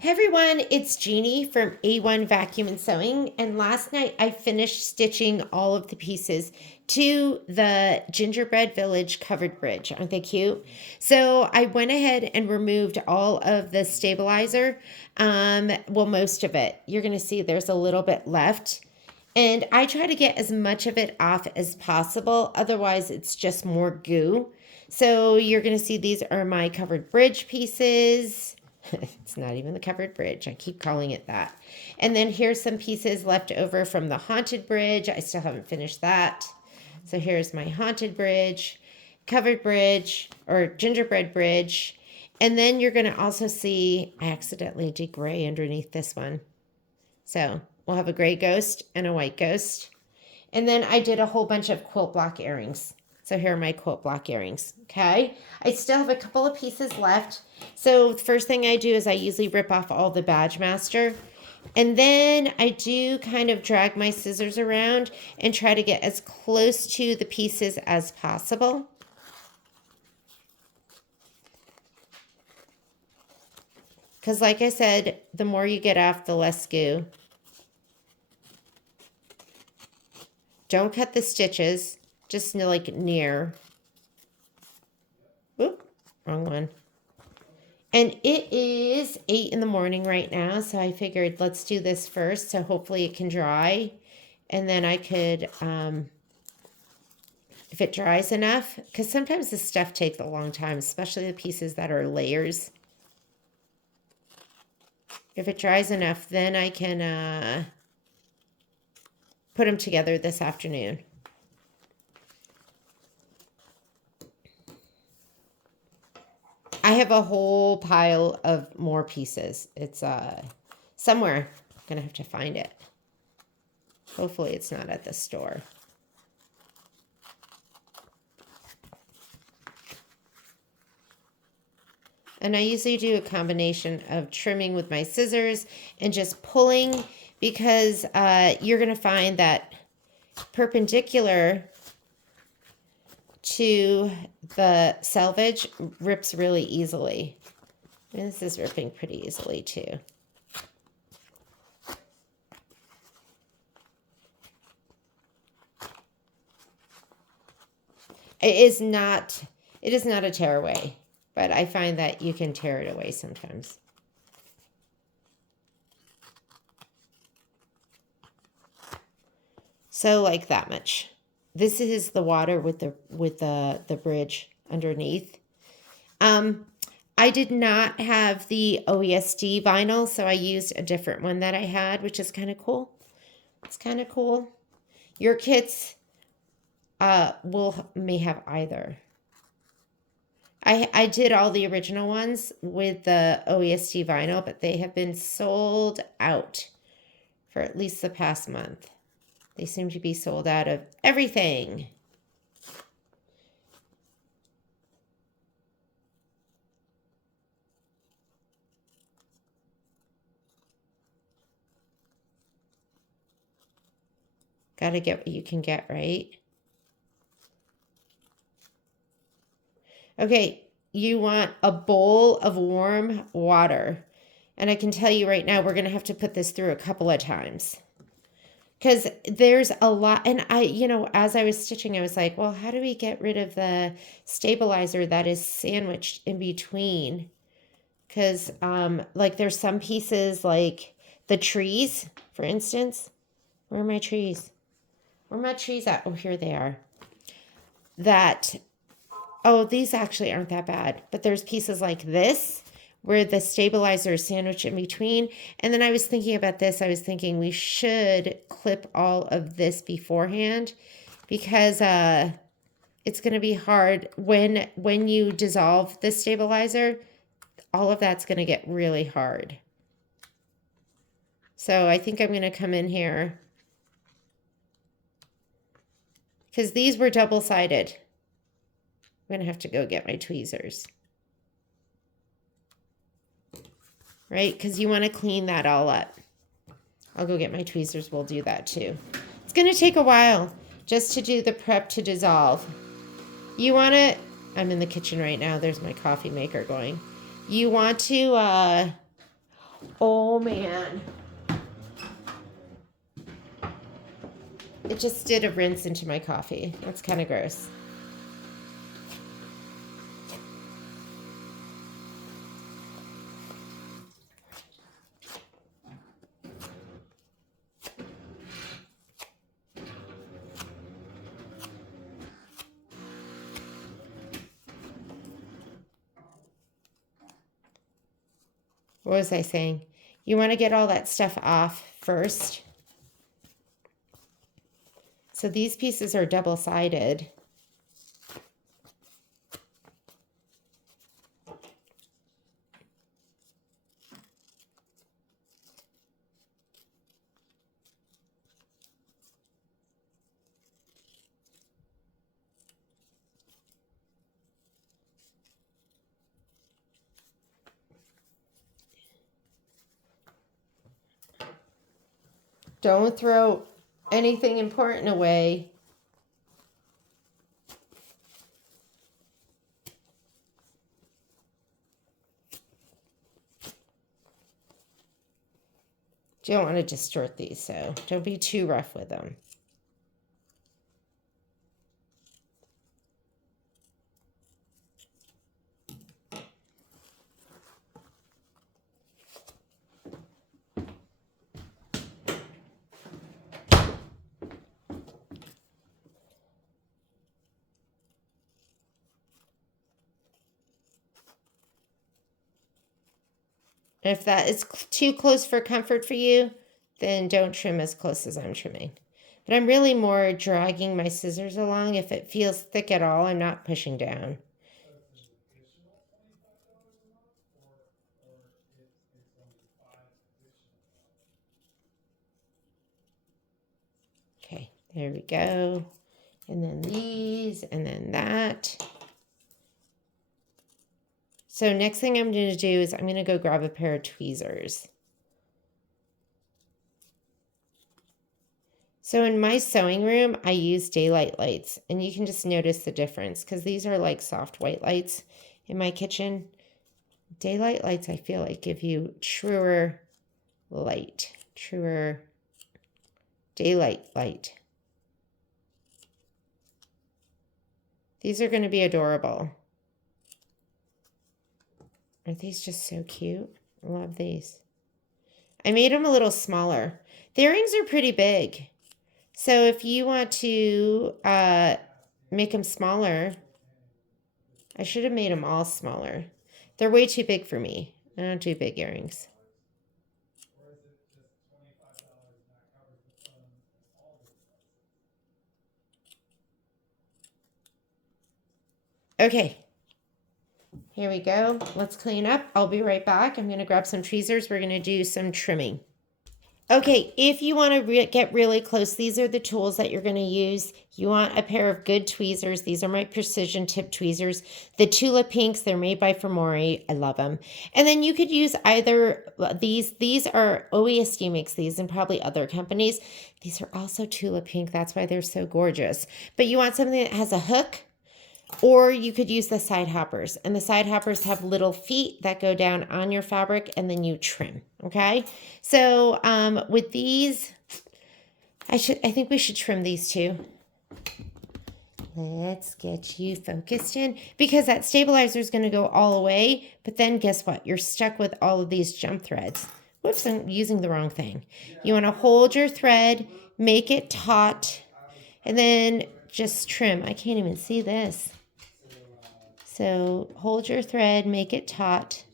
Hey everyone, it's Jeannie from A1 Vacuum and Sewing, and last night I finished stitching all of the pieces to the Gingerbread Village covered bridge. Aren't they cute? So I went ahead and removed all of the stabilizer, well, most of it. You're going to see there's a little bit left. And I try to get as much of it off as possible, otherwise it's just more goo. So you're going to see these are my covered bridge pieces. It's not even the covered bridge. I keep calling it that. And then here's some pieces left over from the haunted bridge. I still haven't finished that. So here's my haunted bridge, covered bridge, or gingerbread bridge. And then you're going to also see, I accidentally did gray underneath this one. So we'll have a gray ghost and a white ghost. And then I did a whole bunch of quilt block earrings. So here are my quilt block earrings, okay? I still have a couple of pieces left. So the first thing I do is I usually rip off all the Badge Master. And then I do kind of drag my scissors around and try to get as close to the pieces as possible. Because like I said, the more you get off, the less goo. Don't cut the stitches. Just like near. Oop, wrong one. And it is 8 in the morning right now, so I figured let's do this first, so hopefully it can dry. And then I could, if it dries enough, because sometimes this stuff takes a long time, especially the pieces that are layers. If it dries enough, then I can put them together this afternoon. I have a whole pile of more pieces. It's somewhere. I'm gonna have to find it. Hopefully it's not at the store. And I usually do a combination of trimming with my scissors and just pulling, because you're gonna find that perpendicular to the selvage rips really easily. And this is ripping pretty easily too. It is not a tear away, but I find that you can tear it away sometimes. So like that much. This is the water with the bridge underneath. I did not have the OESD vinyl, so I used a different one that I had, which is kind of cool. It's kind of cool. Your kits may have either. I did all the original ones with the OESD vinyl, but they have been sold out for at least the past month. They seem to be sold out of everything. Gotta get what you can get, right? Okay, you want a bowl of warm water. And I can tell you right now, we're gonna have to put this through a couple of times. Because there's a lot, and as I was stitching, I was like, well, how do we get rid of the stabilizer that is sandwiched in between? Because, like, there's some pieces, like the trees, for instance. Where are my trees? Where are my trees at? Oh, here they are. These actually aren't that bad. But there's pieces like this, where the stabilizer is sandwiched in between. And then I was thinking about this. I was thinking we should clip all of this beforehand, because it's going to be hard when you dissolve the stabilizer. All of that's going to get really hard. So I think I'm going to come in here, because these were double-sided. I'm going to have to go get my tweezers. Right? Because you want to clean that all up. I'll go get my tweezers. We'll do that too. It's going to take a while just to do the prep to dissolve. You want to, I'm in the kitchen right now. There's my coffee maker going. You want to Oh man. It just did a rinse into my coffee. That's kind of gross. What was I saying? You want to get all that stuff off first. So these pieces are double-sided. Don't throw anything important away. You don't want to distort these, so don't be too rough with them. If that is too close for comfort for you, then don't trim as close as I'm trimming. But I'm really more dragging my scissors along. If it feels thick at all, I'm not pushing down. Okay, there we go. And then these, and then that. So next thing I'm going to do is I'm going to go grab a pair of tweezers. So in my sewing room, I use daylight lights, and you can just notice the difference because these are like soft white lights in my kitchen. Daylight lights, I feel like, give you truer light, truer daylight light. These are going to be adorable. Aren't these just so cute? I love these. I made them a little smaller. The earrings are pretty big. So if you want to make them smaller, I should have made them all smaller. They're way too big for me. I don't do big earrings. Okay. Here we go. Let's clean up. I'll be right back. I'm going to grab some tweezers. We're going to do some trimming. Okay, if you want to get really close, these are the tools that you're going to use. You want a pair of good tweezers. These are my precision tip tweezers. The Tula Pinks, they're made by Fermori. I love them. And then you could use either these. These are OESD makes these and probably other companies. These are also Tula Pink. That's why they're so gorgeous. But you want something that has a hook. Or you could use the side hoppers, and the side hoppers have little feet that go down on your fabric and then you trim. Okay. So with these, I think we should trim these too. Let's get you focused in because that stabilizer is going to go all the way. But then guess what? You're stuck with all of these jump threads. Whoops, I'm using the wrong thing. You want to hold your thread, make it taut, and then just trim. I can't even see this. So hold your thread, make it taut.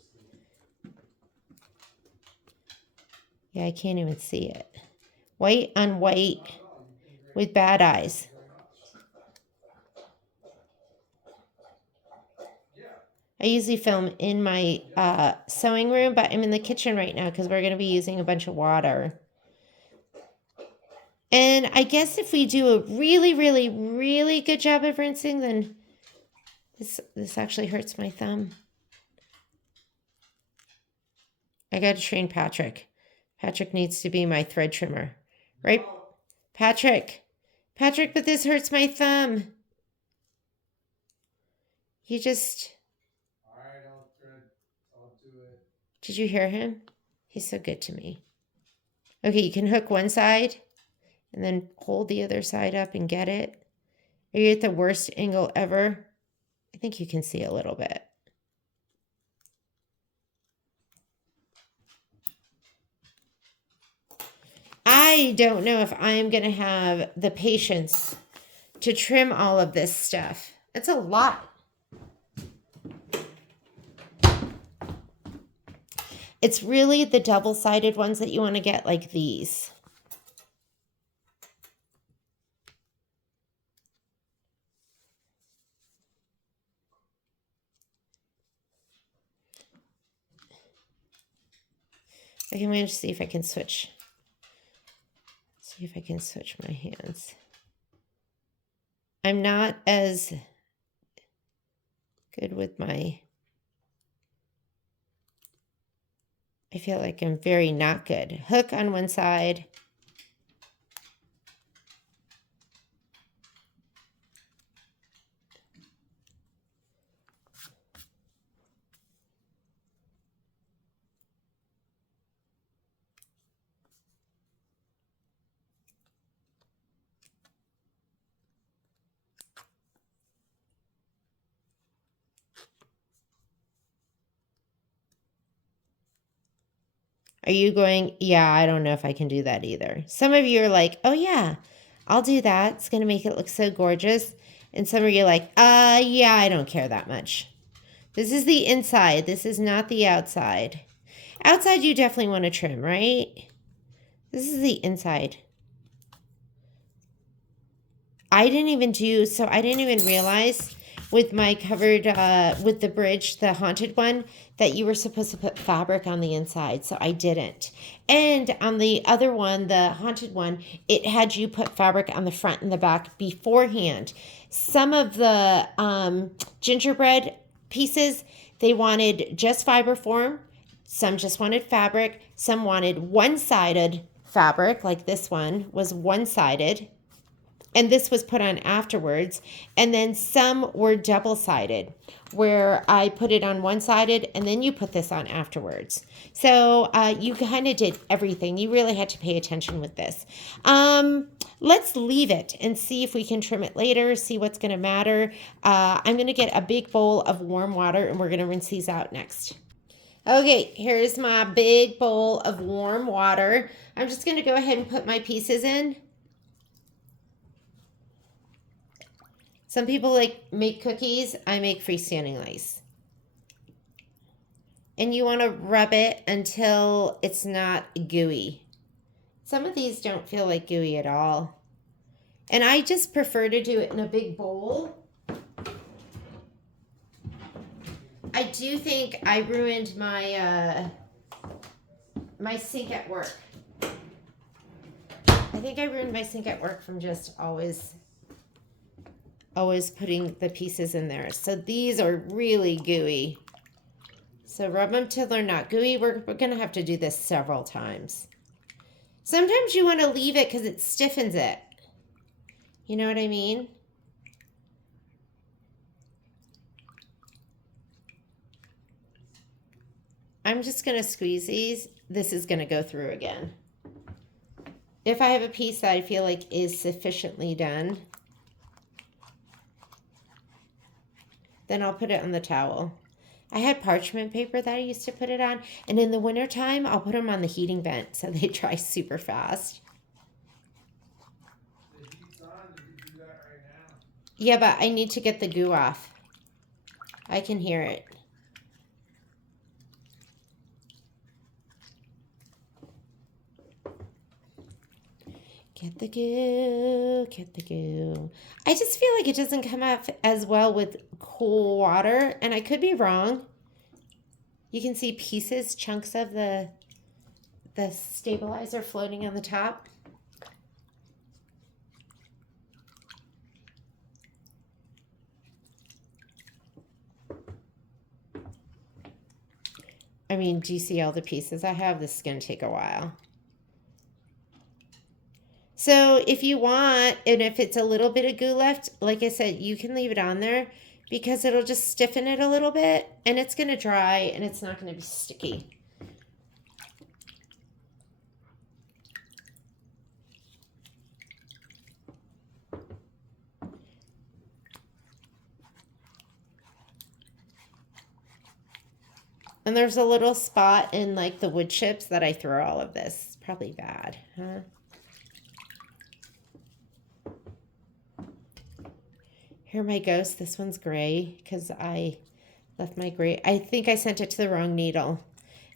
Yeah, I can't even see it. White on white with bad eyes. I usually film in my sewing room, but I'm in the kitchen right now because we're going to be using a bunch of water. And I guess if we do a really, really, really good job of rinsing, then this actually hurts my thumb. I got to train Patrick. Patrick needs to be my thread trimmer. Right? Patrick, but this hurts my thumb. All right, I'll do it. Did you hear him? He's so good to me. Okay, you can hook one side and then hold the other side up and get it. Are you at the worst angle ever? I think you can see a little bit. I don't know if I'm going to have the patience to trim all of this stuff. It's a lot. It's really the double-sided ones that you want to get, like these. Okay, I'm going to see if I can switch. See if I can switch my hands. I'm not as good with my... I feel like I'm very not good. Hook on one side. Are you going, yeah, I don't know if I can do that either. Some of you are like, oh yeah, I'll do that. It's going to make it look so gorgeous. And some of you are like, yeah, I don't care that much. This is the inside. This is not the outside. Outside, you definitely want to trim, right? This is the inside. I didn't even realize with my covered, with the bridge, the haunted one, that you were supposed to put fabric on the inside. So I didn't. And on the other one, the haunted one, it had you put fabric on the front and the back beforehand. Some of the gingerbread pieces, they wanted just fiber form. Some just wanted fabric. Some wanted one-sided fabric, like this one was one-sided. And this was put on afterwards. And then some were double-sided, where I put it on one-sided and then you put this on afterwards. So you kind of did everything. You really had to pay attention with this. Let's leave it and see if we can trim it later, see what's going to matter. I'm going to get a big bowl of warm water and we're going to rinse these out next. Okay, here's my big bowl of warm water. I'm just going to go ahead and put my pieces in. Some people make cookies. I make freestanding lace. And you want to rub it until it's not gooey. Some of these don't feel like gooey at all. And I just prefer to do it in a big bowl. I do think I ruined my my sink at work. I think I ruined my sink at work from just always putting the pieces in there. So these are really gooey. So rub them till they're not gooey. We're going to have to do this several times. Sometimes you want to leave it because it stiffens it. You know what I mean? I'm just going to squeeze these. This is going to go through again. If I have a piece that I feel like is sufficiently done, then I'll put it on the towel. I had parchment paper that I used to put it on. And in the wintertime, I'll put them on the heating vent so they dry super fast. The heat's on. You can do that right now. Yeah, but I need to get the goo off. I can hear it. Get the goo, get the goo. I just feel like it doesn't come off as well with cool water, and I could be wrong. You can see pieces, chunks of the stabilizer floating on the top. I mean, do you see all the pieces I have? This is going to take a while. So if you want, and if it's a little bit of goo left, like I said, you can leave it on there because it'll just stiffen it a little bit and it's going to dry and it's not going to be sticky. And there's a little spot in like the wood chips that I throw all of this. It's probably bad, huh? Here are my ghosts. This one's gray because I left my gray. I think I sent it to the wrong needle.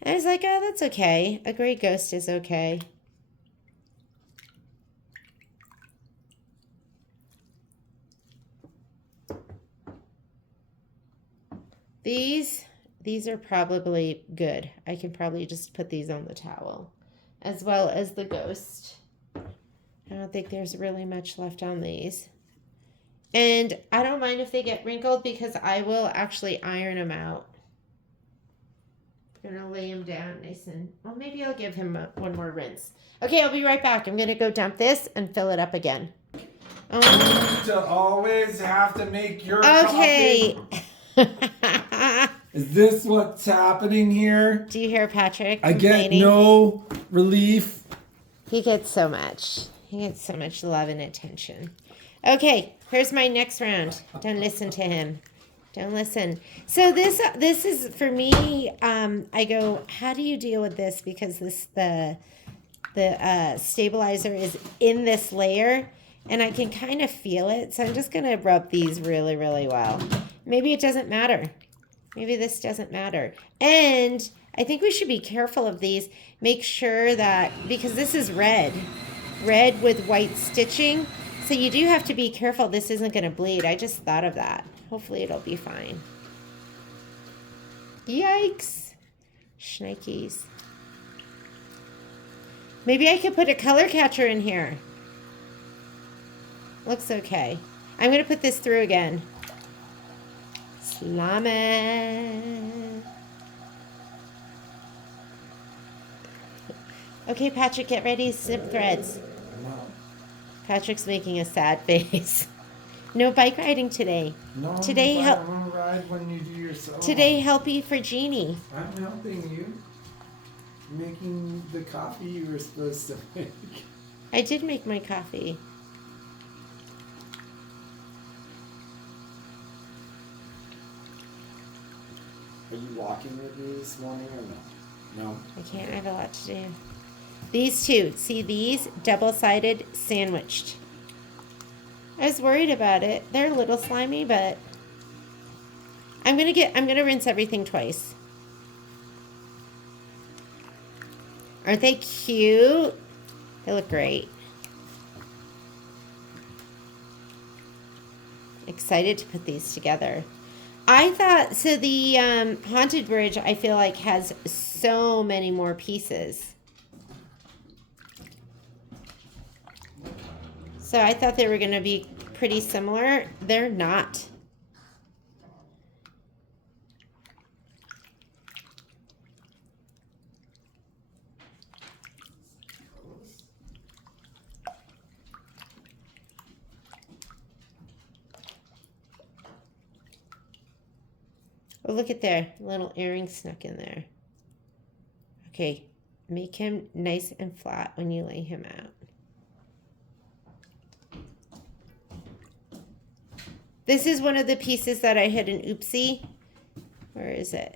And I was like, oh, that's okay. A gray ghost is okay. These are probably good. I can probably just put these on the towel, as well as the ghost. I don't think there's really much left on these. And I don't mind if they get wrinkled because I will actually iron them out. I'm gonna lay him down nice and, well, maybe I'll give him one more rinse. Okay, I'll be right back. I'm gonna go dump this and fill it up again. To always have to make your Okay. coffee. Is this what's happening here? Do you hear Patrick I get complaining? no relief. He gets so much. He gets so much love and attention. Okay, here's my next round. Don't listen to him. Don't listen. So this is for me. I go, how do you deal with this? Because the stabilizer is in this layer, and I can kind of feel it. So I'm just gonna rub these really, really well. Maybe it doesn't matter. Maybe this doesn't matter. And I think we should be careful of these. Make sure that, because this is red with white stitching. So you do have to be careful this isn't going to bleed. I just thought of that. Hopefully it'll be fine. Yikes. Shnikes. Maybe I could put a color catcher in here. Looks okay. I'm going to put this through again. Slam it. Okay, Patrick, get ready. Snip threads. Patrick's making a sad face. No bike riding today. No, today I want to ride when you do yourself. Today, helpy for Jeannie. I'm helping you. Making the coffee you were supposed to make. I did make my coffee. Are you walking with me this morning or no? No. I can't. I have a lot to do. These two. See these? Double-sided sandwiched. I was worried about it. They're a little slimy, but I'm gonna rinse everything twice. Aren't they cute? They look great. Excited to put these together. I thought, so the Haunted Bridge, I feel like, has so many more pieces. So I thought they were going to be pretty similar. They're not. Oh, look at there. Little earring snuck in there. Okay. Make him nice and flat when you lay him out. This is one of the pieces that I had an oopsie. Where is it?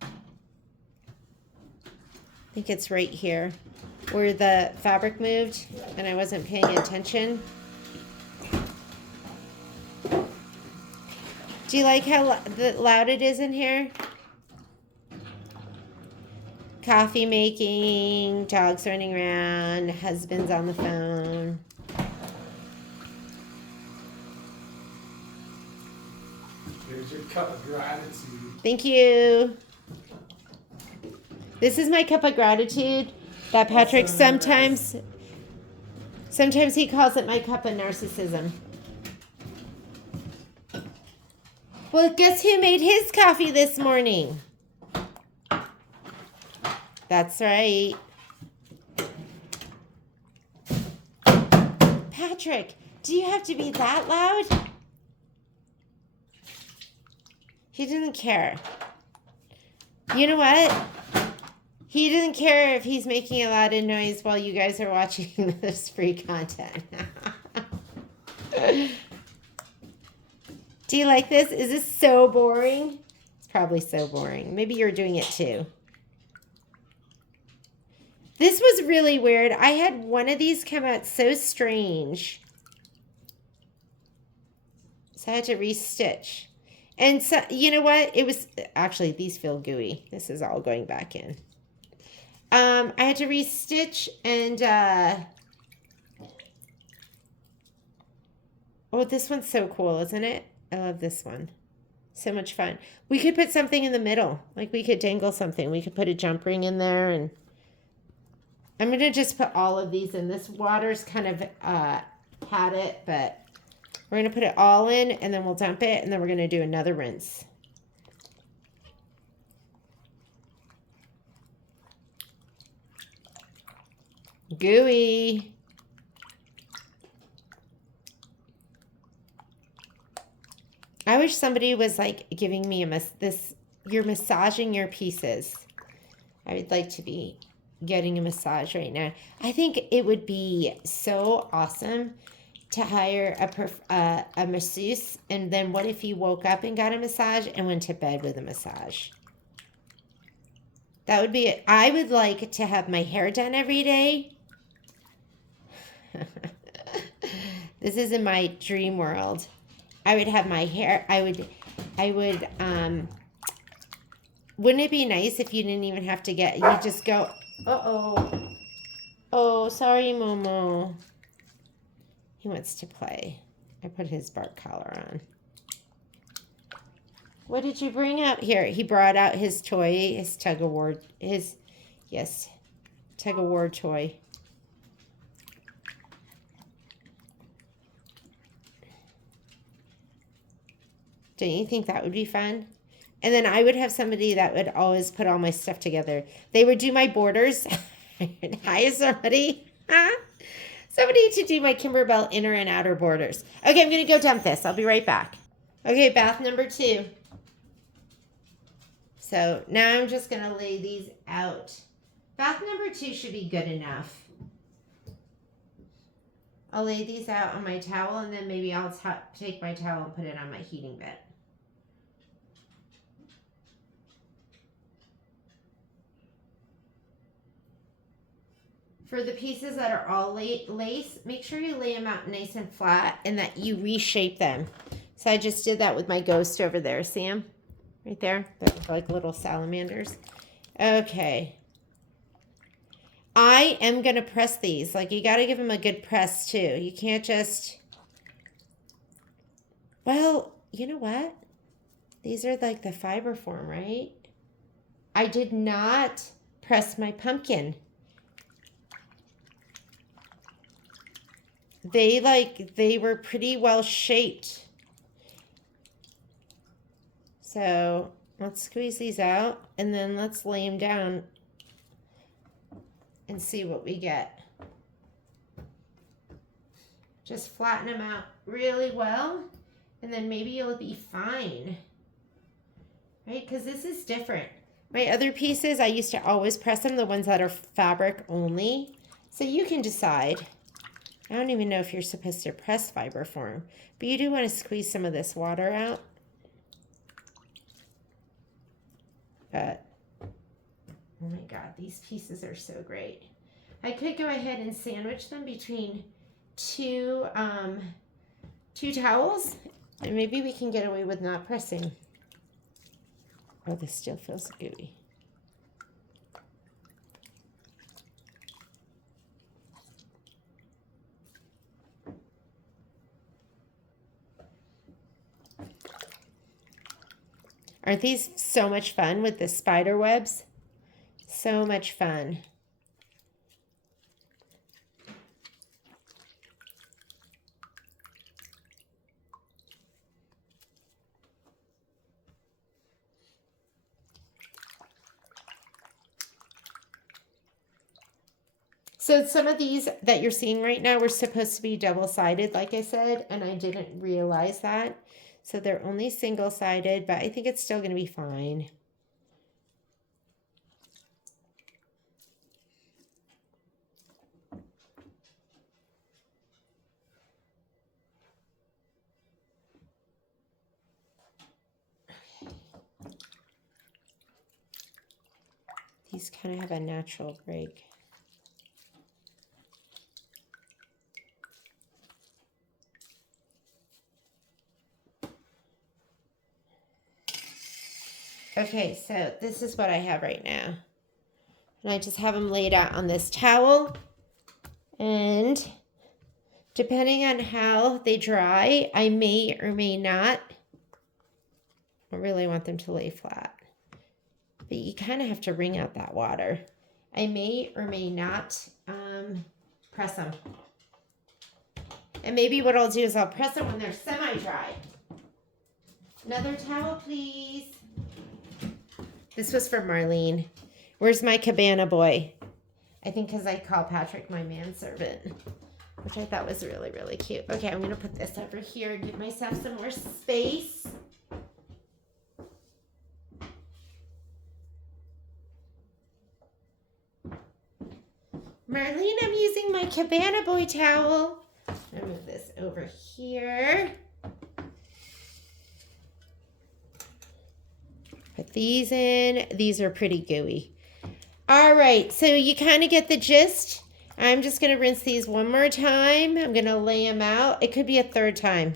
I think it's right here. Where the fabric moved and I wasn't paying attention. Do you like how loud it is in here? Coffee making, dogs running around, husband's on the phone. Here's your cup of gratitude. Thank you. This is my cup of gratitude that Patrick sometimes he calls it my cup of narcissism. Well, guess who made his coffee this morning? That's right. Patrick, do you have to be that loud? He doesn't care. You know what? He doesn't care if he's making a lot of noise while you guys are watching this free content. Do you like this? Is this so boring? probably so boring. Maybe you're doing it too. This was really weird. I had one of these come out so strange. So I had to restitch. And so, you know what? It was, actually, these feel gooey. This is all going back in. I had to restitch and, oh, this one's so cool, isn't it? I love this one. So much fun. We could put something in the middle. Like we could dangle something. We could put a jump ring in there, and I'm going to just put all of these in. This water's kind of had it, but we're going to put it all in, and then we'll dump it, and then we're going to do another rinse. Gooey. I wish somebody was like giving me you're massaging your pieces. I would like to be getting a massage right now. I think it would be so awesome to hire a masseuse, and then what if you woke up and got a massage and went to bed with a massage? That would be it. I would like to have my hair done every day. This is in my dream world. I would have my hair, wouldn't it be nice if you didn't even have to you just go, uh-oh. Oh, sorry, Momo. He wants to play. I put his bark collar on. What did you bring up here? He brought out his toy, his tug-of-war, tug-of-war toy. Don't you think that would be fun? And then I would have somebody that would always put all my stuff together. They would do my borders. I'd hire somebody. Somebody to do my Kimberbell inner and outer borders. Okay, I'm going to go dump this. I'll be right back. Okay, bath number 2. So now I'm just going to lay these out. Bath number 2 should be good enough. I'll lay these out on my towel, and then maybe I'll take my towel and put it on my heating bed. For the pieces that are all lace, make sure you lay them out nice and flat and that you reshape them. So I just did that with my ghost over there. See them? Right there? They're like little salamanders. Okay. I am going to press these. Like, you got to give them a good press, too. You can't just... Well, you know what? These are like the fiber form, right? I did not press my pumpkin. They were pretty well shaped. So let's squeeze these out, and then let's lay them down and see what we get. Just flatten them out really well, and then maybe you'll be fine. Right? Because this is different. My other pieces, I used to always press them, the ones that are fabric only. So you can decide. I don't even know if you're supposed to press fiber form, but you do want to squeeze some of this water out. But, oh my God, these pieces are so great. I could go ahead and sandwich them between two towels, and maybe we can get away with not pressing. Oh, this still feels gooey. Aren't these so much fun with the spider webs? So much fun. So some of these that you're seeing right now were supposed to be double-sided, like I said, and I didn't realize that. So they're only single-sided, but I think it's still going to be fine. These kind of have a natural break. Okay, so this is what I have right now. And I just have them laid out on this towel. And depending on how they dry, I may or may not. I really want them to lay flat. But you kind of have to wring out that water. I may or may not press them. And maybe what I'll do is I'll press them when they're semi-dry. Another towel, please. This was for Marlene. Where's my cabana boy? I think because I call Patrick my manservant, which I thought was really, really cute. Okay, I'm going to put this over here and give myself some more space. Marlene, I'm using my cabana boy towel. I'll move this over here. Put these in. These are pretty gooey. All right, so you kind of get the gist. I'm just going to rinse these one more time. I'm going to lay them out. It could be a third time.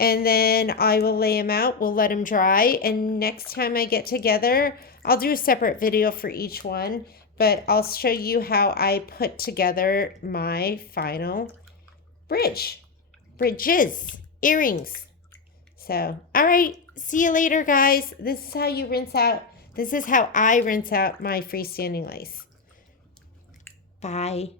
And then I will lay them out. We'll let them dry. And next time I get together, I'll do a separate video for each one. But I'll show you how I put together my final bridges, earrings. So, all right, see you later, guys. This is how you rinse out. This is how I rinse out my freestanding lace. Bye.